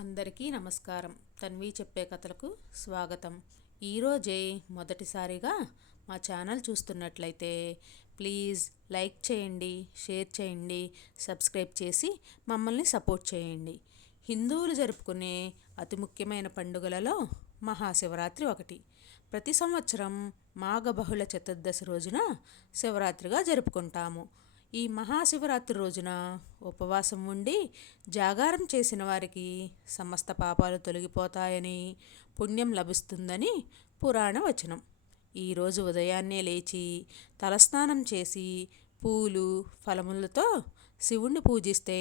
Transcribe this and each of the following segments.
అందరికీ నమస్కారం. తన్వి చెప్పే కథలకు స్వాగతం. ఈరోజే మొదటిసారిగా మా ఛానల్ చూస్తున్నట్లయితే ప్లీజ్ లైక్ చేయండి, షేర్ చేయండి, సబ్స్క్రైబ్ చేసి మమ్మల్ని సపోర్ట్ చేయండి. హిందువులు జరుపుకునే అతి ముఖ్యమైన పండుగలలో మహాశివరాత్రి ఒకటి. ప్రతి సంవత్సరం మాఘ బహుళ చతుర్దశి రోజున శివరాత్రిగా జరుపుకుంటాము. ఈ మహాశివరాత్రి రోజున ఉపవాసం ఉండి జాగారం చేసిన వారికి సమస్త పాపాలు తొలగిపోతాయని, పుణ్యం లభిస్తుందని పురాణ వచనం. ఈరోజు ఉదయాన్నే లేచి తలస్నానం చేసి పూలు ఫలములతో శివుణ్ణి పూజిస్తే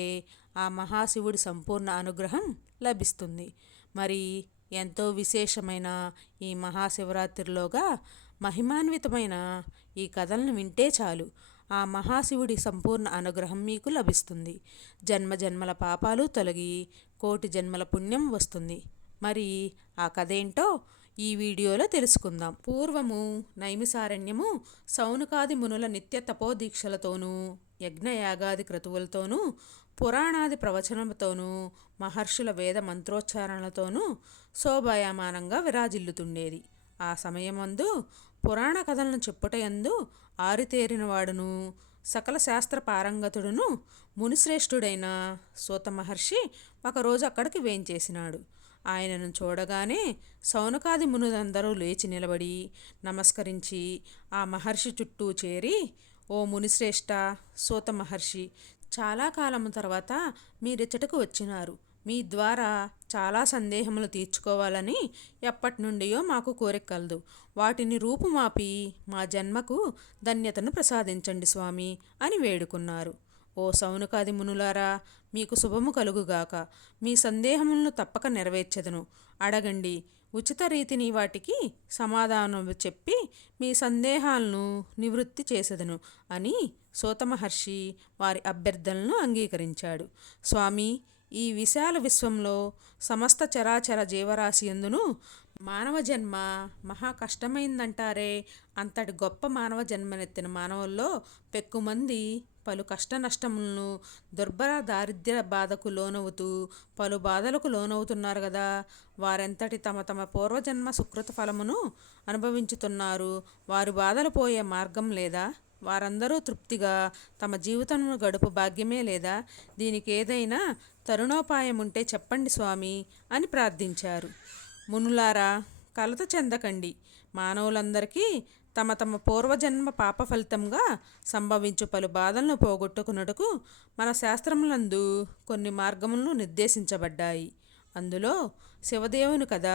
ఆ మహాశివుడి సంపూర్ణ అనుగ్రహం లభిస్తుంది. మరి ఎంతో విశేషమైన ఈ మహాశివరాత్రిలోగా మహిమాన్వితమైన ఈ కథలను వింటే చాలు ఆ మహాశివుడి సంపూర్ణ అనుగ్రహం మీకు లభిస్తుంది. జన్మ జన్మల పాపాలు తొలగి కోటి జన్మల పుణ్యం వస్తుంది. మరి ఆ కథ ఏంటో ఈ వీడియోలో తెలుసుకుందాం. పూర్వము నైమిసారణ్యము సౌనకాది మునుల నిత్య తపోదీక్షలతోనూ యజ్ఞయాగాది క్రతువులతోనూ పురాణాది ప్రవచనముతోనూ మహర్షుల వేద మంత్రోచ్చారణలతోనూ శోభాయమానంగా విరాజిల్లుతుండేది. ఆ సమయమందు పురాణ కథలను చెప్పుటయందు ఆరితేరినవాడును సకల శాస్త్ర పారంగతుడును మునిశ్రేష్ఠుడైన సూత మహర్షి ఒకరోజు అక్కడికి వేంచేసినాడు. ఆయనను చూడగానే సౌనకాది మునులందరూ లేచి నిలబడి నమస్కరించి ఆ మహర్షి చుట్టూ చేరి, ఓ మునిశ్రేష్ఠ, సూత మహర్షి, చాలా కాలము తర్వాత మీరిచ్చటకు వచ్చినారు. మీ ద్వారా చాలా సందేహములు తీర్చుకోవాలని ఎప్పటి నుండియో మాకు కోరిక కలదు. వాటిని రూపుమాపి మా జన్మకు ధన్యతను ప్రసాదించండి స్వామి అని వేడుకున్నారు. ఓ సౌనకాది మునులారా, మీకు శుభము కలుగుగాక. మీ సందేహములను తప్పక నెరవేర్చెదను. అడగండి, ఉచిత రీతిని వాటికి సమాధానం చెప్పి మీ సందేహాలను నివృత్తి చేసెదను అని సూతమహర్షి వారి అభ్యర్థనలను అంగీకరించాడు. స్వామి, ఈ విశాల విశ్వంలో సమస్త చరాచర జీవరాశి యందును మానవ జన్మ మహా కష్టమైందంటారే. అంతటి గొప్ప మానవ జన్మనెత్తిన మానవుల్లో పెక్కుమంది పలు కష్ట నష్టములను, దుర్భర దారిద్ర్య బాధకు లోనవుతూ పలు బాధలకు లోనవుతున్నారు కదా. వారెంతటి తమ తమ పూర్వజన్మ సుకృత ఫలమును అనుభవించుతున్నారు. వారి బాధలు పోయే మార్గం లేదా? వారందరూ తృప్తిగా తమ జీవితమును గడుపు భాగ్యమే లేదా? దీనికి ఏదైనా తరుణోపాయం ఉంటే చెప్పండి స్వామి అని ప్రార్థించారు. మునులారా, కలత చెందకండి. మానవులందరికీ తమ తమ పూర్వజన్మ పాప ఫలితంగా సంభవించు పలు బాధలను పోగొట్టుకున్నట్టుకు మన శాస్త్రములందు కొన్ని మార్గములను నిర్దేశించబడ్డాయి. అందులో శివదేవుని కథ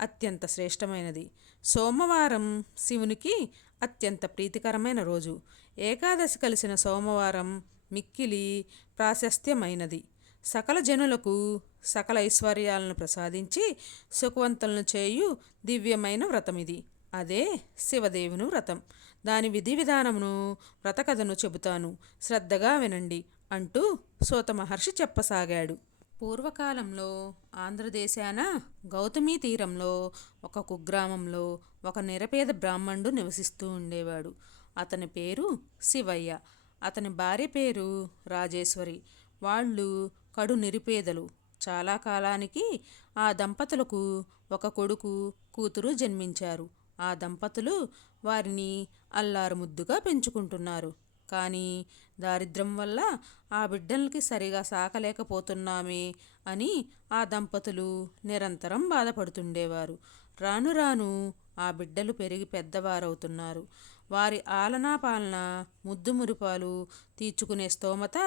అత్యంత శ్రేష్టమైనది. సోమవారం శివునికి అత్యంత ప్రీతికరమైన రోజు. ఏకాదశి కలిసిన సోమవారం మిక్కిలి ప్రాశస్త్యమైనది. సకల జనులకు సకల ఐశ్వర్యాలను ప్రసాదించి సుఖవంతులను చేయు దివ్యమైన వ్రతమిది. అదే శివదేవుని వ్రతం. దాని విధి విధానమును, వ్రతకథను చెబుతాను, శ్రద్ధగా వినండి అంటూ సూత మహర్షి చెప్పసాగాడు. పూర్వకాలంలో ఆంధ్రదేశాన గౌతమీ తీరంలో ఒక కుగ్రామంలో ఒక నిరపేద బ్రాహ్మణుడు నివసిస్తూ ఉండేవాడు. అతని పేరు శివయ్య. అతని భార్య పేరు రాజేశ్వరి. వాళ్ళు కడు నిరుపేదలు. చాలా కాలానికి ఆ దంపతులకు ఒక కొడుకు, కూతురు జన్మించారు. ఆ దంపతులు వారిని అల్లారు ముద్దుగా పెంచుకుంటున్నారు. కానీ దారిద్ర్యం వల్ల ఆ బిడ్డలకి సరిగా సాకలేకపోతున్నామే అని ఆ దంపతులు నిరంతరం బాధపడుతుండేవారు. రాను రాను ఆ బిడ్డలు పెరిగి పెద్దవారవుతున్నారు. వారి ఆలనా పాలన, ముద్దు మురిపాలు తీర్చుకునే స్తోమత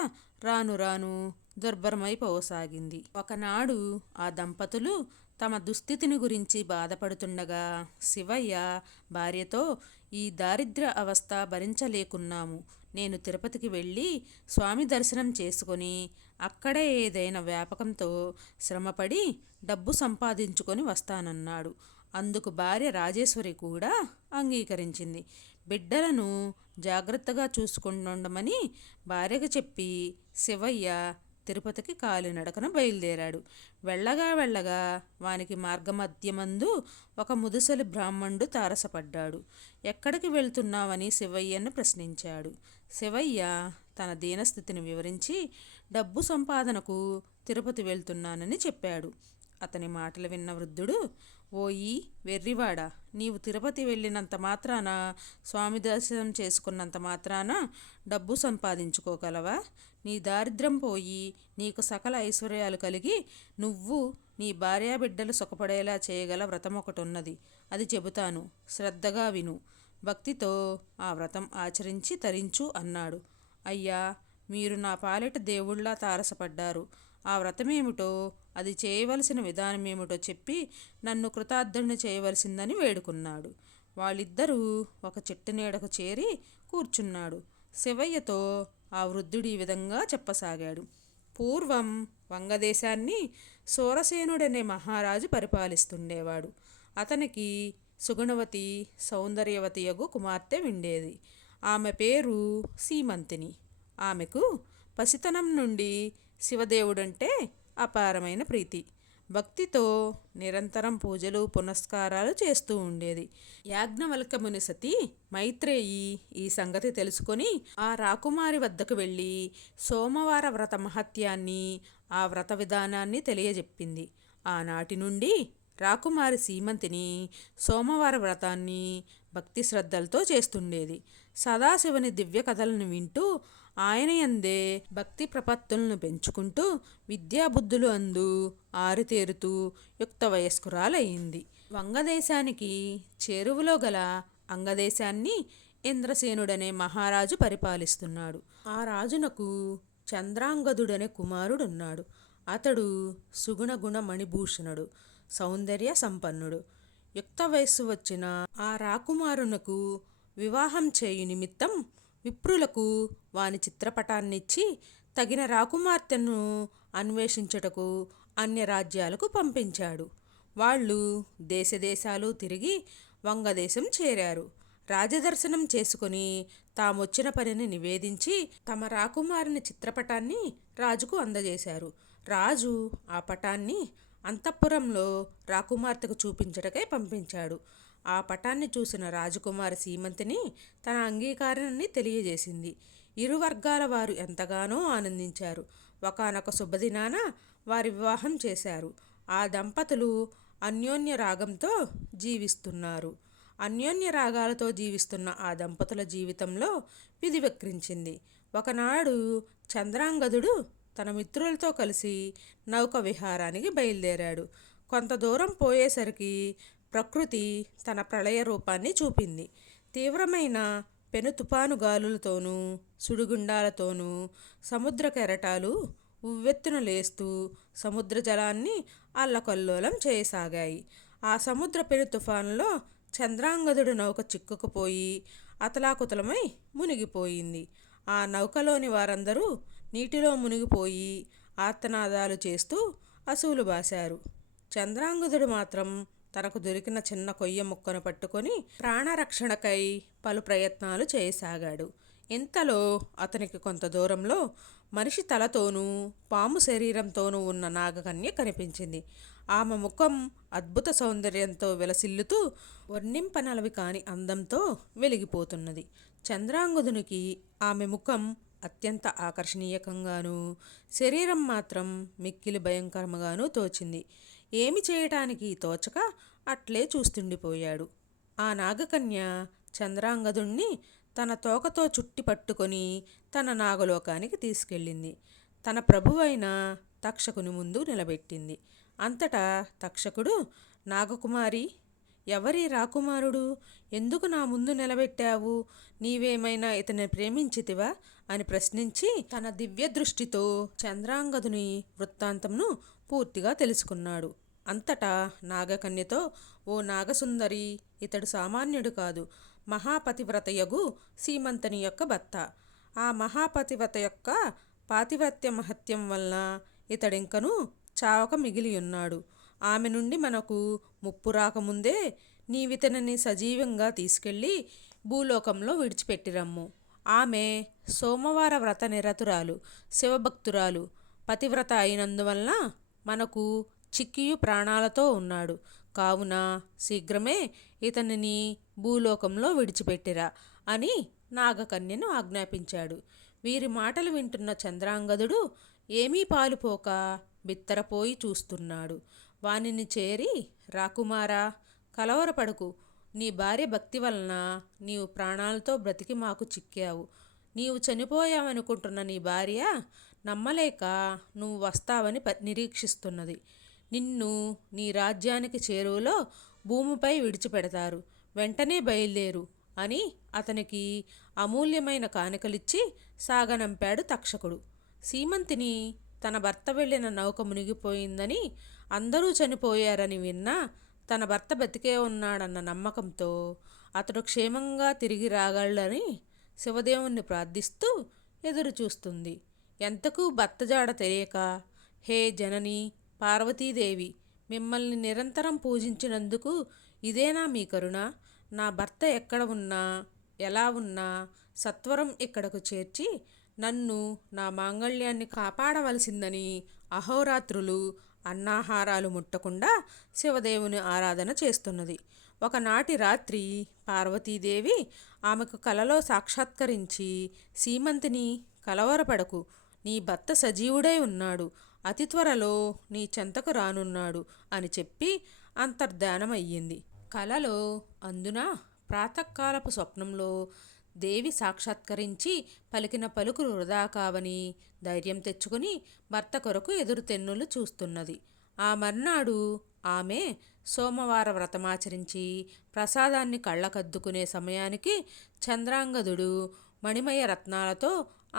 రాను రాను దుర్భరమైపోసాగింది. ఒకనాడు ఆ దంపతులు తమ దుస్థితిని గురించి బాధపడుతుండగా శివయ్య భార్యతో, ఈ దారిద్ర్య అవస్థ భరించలేకున్నాము. నేను తిరుపతికి వెళ్ళి స్వామి దర్శనం చేసుకొని అక్కడే ఏదైనా వ్యాపకంతో శ్రమపడి డబ్బు సంపాదించుకొని వస్తానన్నాడు. అందుకు భార్య రాజేశ్వరి కూడా అంగీకరించింది. బిడ్డలను జాగ్రత్తగా చూసుకుంటుండమని భార్యకు చెప్పి శివయ్య తిరుపతికి కాలినడకన బయలుదేరాడు. వెళ్ళగా వెళ్ళగా వానికి మార్గమధ్యమందు ఒక ముదుసలి బ్రాహ్మణుడు తారసపడ్డాడు. ఎక్కడికి వెళ్తున్నావని శివయ్యను ప్రశ్నించాడు. శివయ్య తన దీనస్థితిని వివరించి డబ్బు సంపాదనకు తిరుపతి వెళ్తున్నానని చెప్పాడు. అతని మాటలు విన్న వృద్ధుడు, ఓయి వెర్రివాడా, నీవు తిరుపతి వెళ్ళినంత మాత్రాన, స్వామి దర్శనం చేసుకున్నంత మాత్రాన డబ్బు సంపాదించుకోగలవా? నీ దారిద్ర్యం పోయి నీకు సకల ఐశ్వర్యాలు కలిగి నువ్వు నీ భార్యాబిడ్డలు సుఖపడేలా చేయగల వ్రతం ఒకటి ఉన్నది. అది చెబుతాను, శ్రద్ధగా విను. భక్తితో ఆ వ్రతం ఆచరించి తరించు అన్నాడు. అయ్యా, మీరు నా పాలిట దేవుళ్లా తారసపడ్డారు. ఆ వ్రతమేమిటో, అది చేయవలసిన విధానమేమిటో చెప్పి నన్ను కృతార్థుని చేయవలసిందని వేడుకున్నాడు. వాళ్ళిద్దరూ ఒక చెట్టు నీడకు చేరి కూర్చున్నాడు. శివయ్యతో ఆ వృద్ధుడు ఈ విధంగా చెప్పసాగాడు. పూర్వం వంగదేశాన్ని సూరసేనుడనే మహారాజు పరిపాలిస్తుండేవాడు. అతనికి సుగుణవతి సౌందర్యవతియగు కుమార్తె ఉండేది. ఆమె పేరు సీమంతిని. ఆమెకు పసితనం నుండి శివదేవుడంటే అపారమైన ప్రీతి. భక్తితో నిరంతరం పూజలు పునస్కారాలు చేస్తూ ఉండేది. యాజ్ఞవల్క ముని సతి మైత్రేయి ఈ సంగతి తెలుసుకొని ఆ రాకుమారి వద్దకు వెళ్ళి సోమవార వ్రత మహత్యాన్ని, ఆ వ్రత విధానాన్ని తెలియజెప్పింది. ఆనాటి నుండి రాకుమారి సీమంతిని సోమవార వ్రతాన్ని భక్తి శ్రద్ధలతో చేస్తుండేది. సదాశివుని దివ్య కథలను వింటూ ఆయన యందే భక్తి ప్రపత్తులను పెంచుకుంటూ విద్యాబుద్ధులు అందు ఆరితేరుతూ యుక్త వయస్కురాలయ్యింది. వంగదేశానికి చేరువలో గల అంగదేశాన్ని ఇంద్రసేనుడనే మహారాజు పరిపాలిస్తున్నాడు. ఆ రాజునకు చంద్రాంగదుడనే కుమారుడున్నాడు. అతడు సుగుణగుణ మణిభూషణుడు, సౌందర్య సంపన్నుడు. యుక్త వయస్సు వచ్చిన ఆ రాకుమారునకు వివాహం చేయు నిమిత్తం విప్రులకు వాని చిత్రపటాన్నిచ్చి తగిన రాకుమార్తెను అన్వేషించుటకు అన్య రాజ్యాలకు పంపించాడు. వాళ్ళు దేశదేశాలు తిరిగి వంగదేశం చేరారు. రాజదర్శనం చేసుకుని తామొచ్చిన పనిని నివేదించి తమ రాకుమారుని చిత్రపటాన్ని రాజుకు అందజేశారు. రాజు ఆ పటాన్ని అంతఃపురంలో రాకుమార్తెకు చూపించటకై పంపించాడు. ఆ పటాన్ని చూసిన రాజకుమారి సీమంతిని తన అంగీకారాన్ని తెలియజేసింది. ఇరు వర్గాల వారు ఎంతగానో ఆనందించారు. ఒకానొక శుభదినాన వారి వివాహం చేశారు. ఆ దంపతులు అన్యోన్య రాగంతో జీవిస్తున్నారు. అన్యోన్య రాగాలతో జీవిస్తున్న ఆ దంపతుల జీవితంలో విధి వక్రించింది. ఒకనాడు చంద్రాంగదుడు తన మిత్రులతో కలిసి నౌక విహారానికి బయలుదేరాడు. కొంత దూరం పోయేసరికి ప్రకృతి తన ప్రళయ రూపాన్ని చూపింది. తీవ్రమైన పెను తుపాను గాలులతోనూ సుడిగుండాలతోనూ సముద్ర కెరటాలు ఉవ్వెత్తున లేస్తూ సముద్ర జలాన్ని అల్లకల్లోలం చేయసాగాయి. ఆ సముద్ర పెను తుఫానులో చంద్రాంగదుడు నౌక చిక్కుకుపోయి అతలాకుతలమై మునిగిపోయింది. ఆ నౌకలోని వారందరూ నీటిలో మునిగిపోయి ఆర్తనాదాలు చేస్తూ అసువులు బాశారు. చంద్రాంగదుడు మాత్రం తనకు దొరికిన చిన్న కొయ్య ముక్కను పట్టుకొని ప్రాణరక్షణకై పలు ప్రయత్నాలు చేయసాగాడు. ఇంతలో అతనికి కొంత దూరంలో మనిషి తలతోనూ పాము శరీరంతోనూ ఉన్న నాగకన్య కనిపించింది. ఆమె ముఖం అద్భుత సౌందర్యంతో విలసిల్లుతూ వర్ణింపనలవి కాని అందంతో వెలిగిపోతున్నది. చంద్రాంగదునికి ఆమె ముఖం అత్యంత ఆకర్షణీయకంగానూ శరీరం మాత్రం మిక్కిలి భయంకరంగానూ తోచింది. ఏమి చేయటానికి తోచక అట్లే చూస్తుండిపోయాడు. ఆ నాగకన్య చంద్రాంగదుణ్ణి తన తోకతో చుట్టి పట్టుకొని తన నాగలోకానికి తీసుకెళ్ళింది. తన ప్రభువైన తక్షకుని ముందు నిలబెట్టింది. అంతటా తక్షకుడు, నాగకుమారి, ఎవరి రాకుమారుడు? ఎందుకు నా ముందు నిలబెట్టావు? నీవేమైనా ఇతన్ని ప్రేమించితివా అని ప్రశ్నించి తన దివ్య దృష్టితో చంద్రాంగదుని వృత్తాంతంను పూర్తిగా తెలుసుకున్నాడు. అంతటా నాగకన్యతో, ఓ నాగసుందరి, ఇతడు సామాన్యుడు కాదు, మహాపతివ్రతయగు సీమంతని యొక్క భర్త. ఆ మహాపతివ్రత యొక్క పాతివ్రత్య మహత్యం వలన ఇతడింకను చావక మిగిలియున్నాడు. ఆమె నుండి మనకు ముప్పు రాకముందే నీవితనిని సజీవంగా తీసుకెళ్ళి భూలోకంలో విడిచిపెట్టిరమ్ము. ఆమె సోమవార వ్రత నిరతురాలు, శివభక్తురాలు, పతివ్రత అయినందువలన మనకు చిక్కియు ప్రాణాలతో ఉన్నాడు. కావున శీఘ్రమే ఇతనిని భూలోకంలో విడిచిపెట్టిరా అని నాగకన్యను ఆజ్ఞాపించాడు. వీరి మాటలు వింటున్న చంద్రాంగదుడు ఏమీ పాలుపోక బిత్తరపోయి చూస్తున్నాడు. వానిని చేరి, రాకుమారా, కలవరపడకు. నీ భార్య భక్తి వలన నీవు ప్రాణాలతో బ్రతికి మాకు చిక్కావు. నీవు చనిపోయావనుకుంటున్న నీ భార్య నమ్మలేక నువ్వు వస్తావని నిరీక్షిస్తున్నది. నిన్ను నీ రాజ్యానికి చేరువలో భూమిపై విడిచిపెడతారు. వెంటనే బయలుదేరు అని అతనికి అమూల్యమైన కానుకలిచ్చి సాగనంపాడు తక్షకుడు. సీమంతిని తన భర్త వెళ్ళిన నౌక మునిగిపోయిందని, అందరూ చనిపోయారని విన్నా తన భర్త బతికే ఉన్నాడన్న నమ్మకంతో అతడు క్షేమంగా తిరిగి రాగలడని శివదేవుణ్ణి ప్రార్థిస్తూ ఎదురు చూస్తుంది. ఎంతకు భర్త జాడ తెలియక, హే జనని పార్వతీదేవి, మిమ్మల్ని నిరంతరం పూజించినందుకు ఇదేనా మీ కరుణ? నా భర్త ఎక్కడ ఉన్నా, ఎలా ఉన్నా సత్వరం ఇక్కడకు చేర్చి నన్ను, నా మాంగళ్యాన్ని కాపాడవలసిందని అహోరాత్రులు అన్నాహారాలు ముట్టకుండా శివదేవుని ఆరాధన చేస్తున్నది. ఒకనాటి రాత్రి పార్వతీదేవి ఆమెకు కలలో సాక్షాత్కరించి, సీమంతిని, కలవరపడకు, నీ భర్త సజీవుడై ఉన్నాడు, అతి త్వరలో నీ చెంతకు రానున్నాడు అని చెప్పి అంతర్ధానమయ్యింది. కలలో అందున ప్రాతకాలపు స్వప్నంలో దేవి సాక్షాత్కరించి పలికిన పలుకులు వృధా కావని ధైర్యం తెచ్చుకుని భర్త కొరకు ఎదురుతెన్నులు చూస్తున్నది. ఆ మర్నాడు ఆమె సోమవార వ్రతమాచరించి ప్రసాదాన్ని కళ్ళకద్దుకునే సమయానికి చంద్రాంగదుడు మణిమయ రత్నాలతో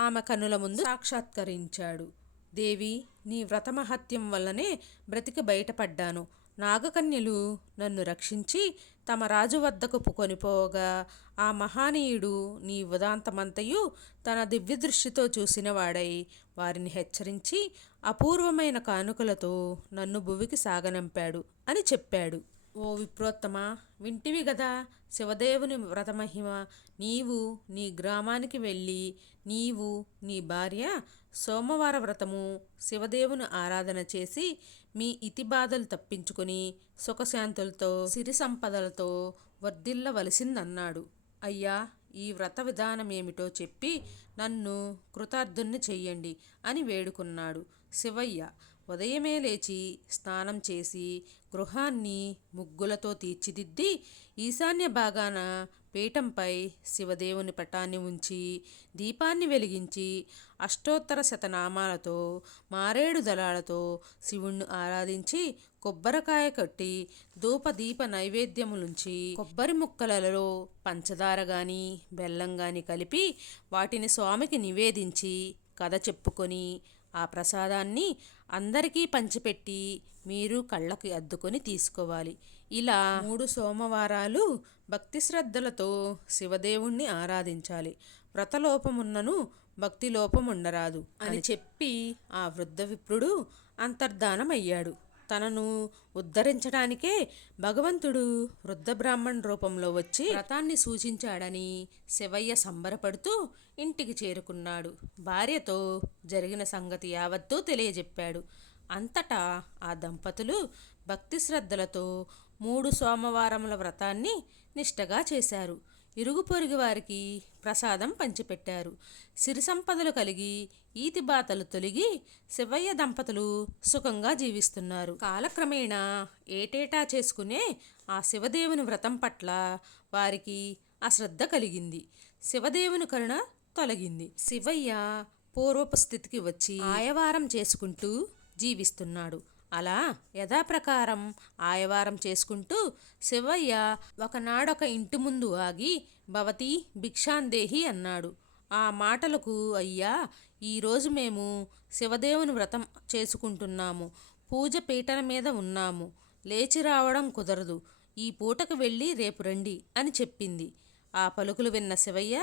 ఆమె కన్నుల ముందు సాక్షాత్కరించాడు. దేవి, నీ వ్రతమహత్యం వల్లనే బ్రతికి బయటపడ్డాను. నాగకన్యలు నన్ను రక్షించి తమ రాజు వద్దకు కొనిపోగా ఆ మహానీయుడు నీ ఉదాంతమంతయు తన దివ్యదృష్టితో చూసినవాడై వారిని హెచ్చరించి అపూర్వమైన కానుకలతో నన్ను భువికి సాగనంపాడు అని చెప్పాడు. ఓ విప్రోత్తమా, వింటివి గదా శివదేవుని వ్రతమహిమ. నీవు నీ గ్రామానికి వెళ్ళి నీవు, నీ భార్య సోమవార వ్రతము, శివదేవుని ఆరాధన చేసి మీ ఇతి బాధలు తప్పించుకొని సుఖశాంతులతో సిరి సంపదలతో వర్ధిల్లవలసిందన్నాడు. అయ్యా, ఈ వ్రత విధానమేమిటో చెప్పి నన్ను కృతార్థుణ్ణి చెయ్యండి అని వేడుకున్నాడు శివయ్య. ఉదయమే లేచి స్నానం చేసి గృహాన్ని ముగ్గులతో తీర్చిదిద్ది ఈశాన్య భాగాన పీఠంపై శివదేవుని పటాన్ని ఉంచి దీపాన్ని వెలిగించి అష్టోత్తర శతనామాలతో మారేడు దళాలతో శివుణ్ణి ఆరాధించి కొబ్బరికాయ కట్టి ధూపదీప నైవేద్యములుంచి కొబ్బరి ముక్కలలో పంచదార గాని బెల్లం గాని కలిపి వాటిని స్వామికి నివేదించి కథ చెప్పుకొని ఆ ప్రసాదాన్ని అందరికీ పంచిపెట్టి మీరు కళ్ళకి అద్దుకొని తీసుకోవాలి. ఇలా 3 సోమవారాలు భక్తి శ్రద్ధలతో శివదేవుణ్ణి ఆరాధించాలి. వ్రతలోపమున్నను భక్తి లోపం ఉండరాదు అని చెప్పి ఆ వృద్ధ విప్రుడు అంతర్ధానమయ్యాడు. తనను ఉద్ధరించడానికే భగవంతుడు వృద్ధ బ్రాహ్మణ్ రూపంలో వచ్చి వ్రతాన్ని సూచించాడని శివయ్య సంబరపడుతూ ఇంటికి చేరుకున్నాడు. భార్యతో జరిగిన సంగతి యావత్తూ తెలియజెప్పాడు. అంతటా ఆ దంపతులు భక్తి శ్రద్ధలతో 3 సోమవారముల వ్రతాన్ని నిష్టగా చేశారు. ఇరుగు పొరుగు వారికి ప్రసాదం పంచిపెట్టారు. సిరి సంపదలు కలిగి ఈతిబాతలు తొలగి శివయ్య దంపతులు సుఖంగా జీవిస్తున్నారు. కాలక్రమేణా ఏటేటా చేసుకునే ఆ శివదేవుని వ్రతం పట్ల వారికి అశ్రద్ధ కలిగింది. శివదేవుని కరుణ తొలగింది. శివయ్య పూర్వపు స్థితికి వచ్చి ఆయవారం చేసుకుంటూ జీవిస్తున్నాడు. అలా యథాప్రకారం ఆయవారం చేసుకుంటూ శివయ్య ఒకనాడొక ఇంటి ముందు ఆగి భవతి భిక్షాందేహి అన్నాడు. ఆ మాటలకు, అయ్యా, ఈరోజు మేము శివదేవుని వ్రతం చేసుకుంటున్నాము, పూజ పీటల మీద ఉన్నాము, లేచి రావడం కుదరదు, ఈ పూటకు వెళ్ళి రేపు రండి అని చెప్పింది. ఆ పలుకులు విన్న శివయ్య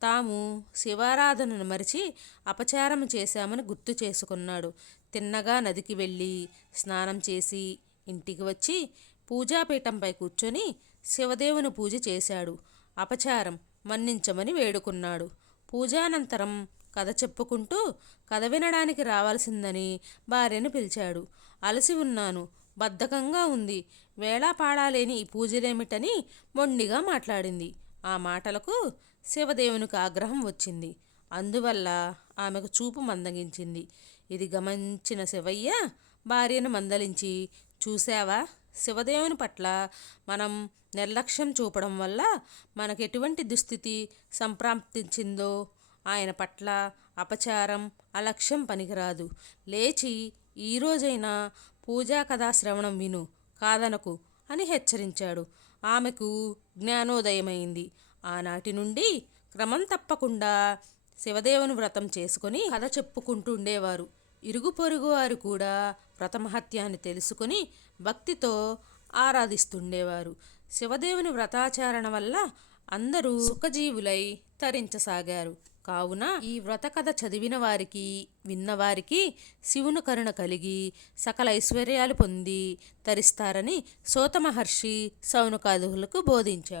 తాము శివారాధనను మరిచి అపచారం చేశామని గుర్తు చేసుకున్నాడు. తిన్నగా నదికి వెళ్ళి స్నానం చేసి ఇంటికి వచ్చి పూజాపీఠంపై కూర్చొని శివదేవుని పూజ చేశాడు. అపచారం మన్నించమని వేడుకున్నాడు. పూజానంతరం కథ చెప్పుకుంటూ కథ వినడానికి రావాల్సిందని భార్యను పిలిచాడు. అలసి ఉన్నాను, బద్ధకంగా ఉంది, వేళాపాడాలేని ఈ పూజలేమిటని మొండిగా మాట్లాడింది. ఆ మాటలకు శివదేవునికి ఆగ్రహం వచ్చింది. అందువల్ల ఆమెకు చూపు మందగించింది. ఇది గమనించిన శివయ్య భార్యను మందలించి చూసావా, శివదేవుని పట్ల మనం నిర్లక్ష్యం చూపడం వల్ల మనకు ఎటువంటి దుస్థితి సంప్రాప్తించిందో. ఆయన పట్ల అపచారం, అలక్ష్యం పనికిరాదు. లేచి ఈరోజైనా పూజా కథా శ్రవణం విను, కాదనకు అని హెచ్చరించాడు. ఆమెకు జ్ఞానోదయమైంది. ఆనాటి నుండి క్రమం తప్పకుండా శివదేవుని వ్రతం చేసుకొని కథ చెప్పుకుంటుండేవారు. ఇరుగు పొరుగు వారు కూడా వ్రతమహత్యాన్ని తెలుసుకుని భక్తితో ఆరాధిస్తుండేవారు. శివదేవుని వ్రతాచరణ వల్ల అందరూ సుఖజీవులై తరించసాగారు. కావున ఈ వ్రత కథ చదివిన వారికి, విన్నవారికి శివుని కరుణ కలిగి సకల ఐశ్వర్యాలు పొంది తరిస్తారని సూత మహర్షి శౌనకాదులకు బోధించాడు.